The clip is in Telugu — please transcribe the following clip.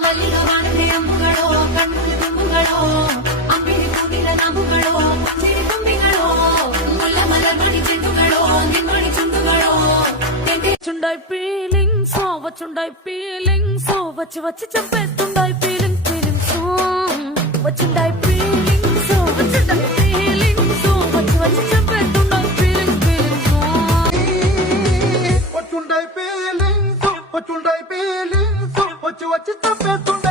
മല്ലിക വാണത്തെ അമ്പുകളോ കണ്ണുകൾ തുമ്പുകളോ അമ്പിളി പൂവില നാമ്പുകളോ പുഞ്ചിരി തുമ്പികളോ മുല്ലമല മണി ചെണ്ടുകളോ നിന്മണി ചുണ്ടുകളോ చుండాయి ఫీలింగ్స్ వచ్చుండాయి ఫీలింగ్స్ వచ్చి వచ్చి చంపేస్తుండాయి ఫీలింగ్ ఫీలింగ్స్ వచ్చుండాయి ఫీలింగ్స్ వచ్చుండాయి ఫీలింగ్స్ వచ్చి వచ్చి చంపేస్తుండాయి ఫీలింగ్ ఫీలింగ్స్ వచ్చుండాయి ఫీలింగ్స్ వచ్చుండాయి ఫీలింగ్స్ వచ్చి వచ్చి చంపేస్తుండాయి